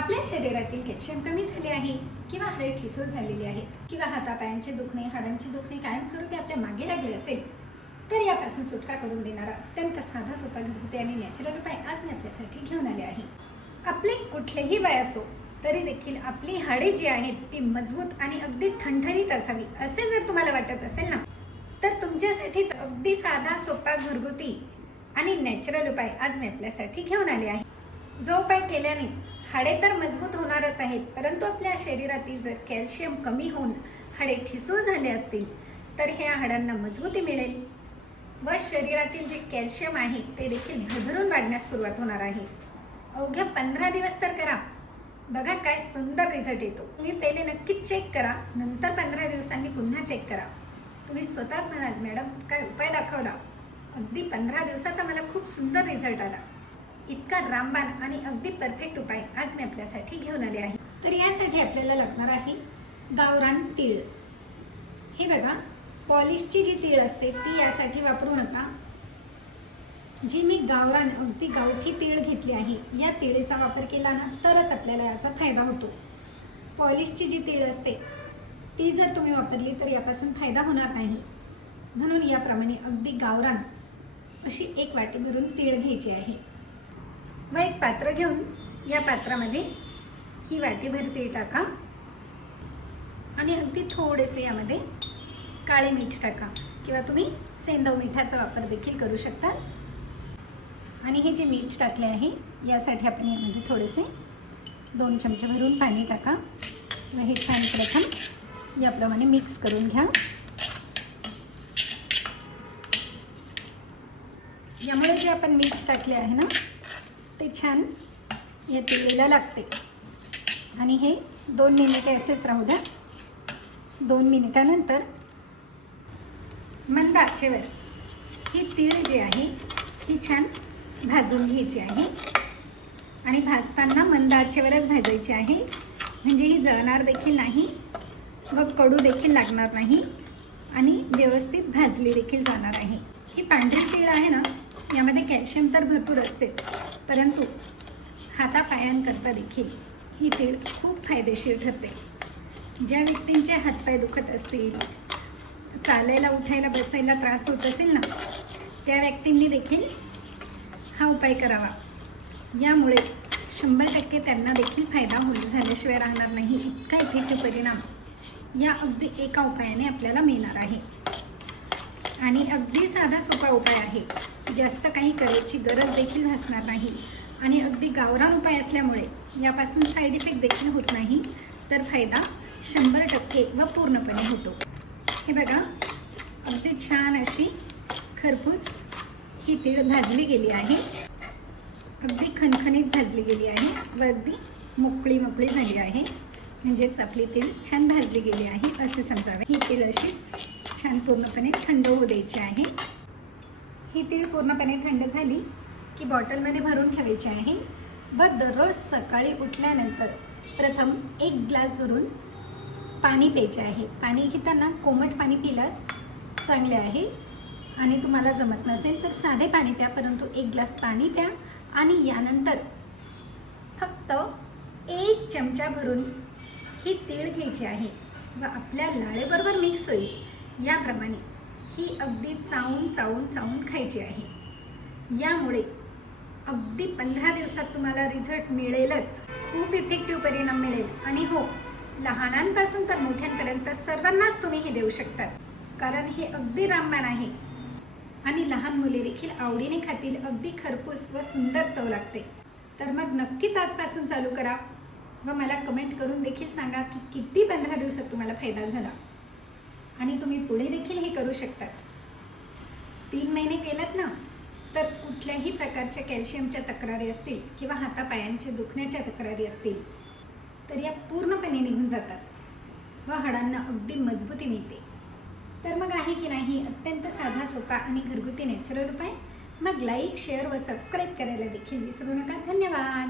आपल्या शरीरातील कॅल्शियम कमी झाले आहे किंवा हाडे ठिसूळ झालेली आहेत किंवा हातापायांचे दुखणे, हाडांचे दुखणे कायमस्वरूपी आपल्या मागे लागले असेल तर यापासून सुटका करून देणारा अत्यंत साधा सोपा घरगुती आणि नॅचरल उपाय आज मी आपल्यासाठी घेऊन आले आहे। आपले कुठलेही वय असो तरी देखील आपली हाडे जी आहेत ती मजबूत आणि अगदी ठणठणीत असावी असे जर तुम्हाला वाटत असेल ना, तर तुमच्यासाठीच अगदी साधा सोपा घरगुती आणि नॅचरल उपाय आज मी आपल्यासाठी घेऊन आले आहे। जो उपाय केल्याने हाडे तर मजबूत होणारच आहेत, परंतु आपल्या शरीरातील जर कॅल्शियम कमी होऊन हाडे ठिसूळ झाले असतील तर ह्या हाडांना मजबूती मिळेल व शरीरातील जे कॅल्शियम आहे ते देखील भरभरून वाढण्यास सुरुवात होणार आहे। अवघ्या 15 दिवस तर करा, बघा काय सुंदर रिझल्ट येतो। तुम्ही पहिले नक्कीच चेक करा, नंतर 15 दिवसांनी पुन्हा चेक करा। तुम्ही स्वतःच म्हणाल, मॅडम काय उपाय दाखवला, अगदी 15 दिवसात मला खूप सुंदर रिझल्ट आला। इतका रामबाण आणि अगदी परफेक्ट उपाय आज मी आपल्यासाठी घेऊन आले आहे। तर यासाठी आपल्याला लागणार आहे गावरान तीळ। हे बघा, पॉलिशची जी तीळ असते ती यासाठी वापरू नका। जी मी गावरान अगदी गावठी तीळ घेतली आहे, या तीळेचा वापर केला ना तरच आपल्याला याचा फायदा होतो। पॉलिशची जी तीळ असते ती जर तुम्ही वापरली तर यापासून फायदा होणार नाही, म्हणून याप्रमाणे अगदी गावरान अशी 1 वाटी भरून तीळ घ्यायची आहे व एक पात्र घेऊन या पात्रामध्ये ही वाटीभर तीळ टाका आणि अगदी थोडेसे यामध्ये काळे मीठ टाका किंवा तुम्ही सेंधव मिठाचा वापर देखील करू शकता। आणि हे जे मीठ टाकले आहे यासाठी आपण यामध्ये थोडेसे 2 चमचे भरून पाणी टाका व हे छान प्रथम याप्रमाणे मिक्स करून घ्या। यामुळे जे आपण मीठ टाकले आहे ना ते छान या तीळीला लागते आणि हे 2 मिनिटे असेच राहू द्या। 2 मिनिटानंतर मंद आचेवर ही तीळ जी आहे ती छान भाजून घ्यायची आहे आणि भाजताना मंद आचेवरच भाजायची आहे, म्हणजे ही जळणार देखील नाही व कडू देखील लागणार नाही आणि व्यवस्थित भाजली देखील जाणार आहे। ही पांढरी तीळ आहे ना, यामध्ये कॅल्शियम तर भरपूर असते, परंतु हातापायांकरता देखील ही तीळ खूप फायदेशीर ठरते। ज्या व्यक्तींचे हातपाय दुखत असतील, चालायला उठायला बसायला त्रास होत असेल ना, त्या व्यक्तींनी देखील हा उपाय करावा। यामुळे 100% त्यांना देखील फायदा झाल्याशिवाय राहणार नाही, इतका इफेक्टिव्ह परिणाम या अगदी एका उपायाने आपल्याला मिळणार आहे। आणि अगदी साधा सोपा उपाय आहे, जास्त काही करायची गरज देखील भासणार नाही आणि अगदी गावरान उपाय असल्यामुळे यापासून साईड इफेक्ट देखील होत नाही, तर फायदा 100% व पूर्णपणे होतो। हे बघा, अगदी छान अशी खरपूस ही तीळ भाजली गेली आहे, अगदी खणखणीत भाजली गेली आहे व अगदी मोकळी झाली आहे, म्हणजेच आपली तीळ छान भाजली गेली आहे असे समजावे। ही तीळ अशीच छान पूर्णपणे थंड होऊ द्यायची आहे। ही तीळ पूर्णपणे थंड झाली की बॉटलमध्ये भरून ठेवायची आहे व दररोज सकाळी उठल्यानंतर प्रथम 1 ग्लास भरून पाणी प्यायचे आहे। पाणी घेताना कोमट पाणी पिल्यास चांगले आहे आणि तुम्हाला जमत नसेल तर साधे पाणी प्या, परंतु 1 ग्लास पाणी प्या आणि यानंतर फक्त 1 चमचा भरून ही तीळ घ्यायची आहे व आपल्या लाळेबरोबर मिक्स होईल याप्रमाणे ही अगदी चावून खायची आहे। यामुळे अगदी 15 दिवसात तुम्हाला रिझल्ट मिळेलच, खूप इफेक्टिव्ह परिणाम मिळेल आणि हो, लहानांपासून तर मोठ्यांपर्यंत सर्वांनाच तुम्ही हे देऊ शकता, कारण हे अगदी रामबाण आहे आणि लहान मुले देखील आवडीने खातील, अगदी खरपूस व सुंदर चव लागते। तर मग नक्कीच आजपासून चालू करा व मला कमेंट करून देखील सांगा की किती 15 दिवसात तुम्हाला फायदा झाला आणि तुम्ही पुढे देखील हे करू शकतात। 3 महिने केलात ना तर कुठल्याही प्रकारच्या कॅल्शियमच्या तक्रारी असतील किंवा हातापायांच्या दुखण्याच्या तक्रारी असतील तर या पूर्णपणे निघून जातात व हाडांना अगदी मजबूती मिळते। तर मग आहे की नाही अत्यंत साधा सोपा आणि घरगुती नॅचरल उपाय? मग लाईक, शेअर व सबस्क्राईब करायला देखील विसरू नका। धन्यवाद।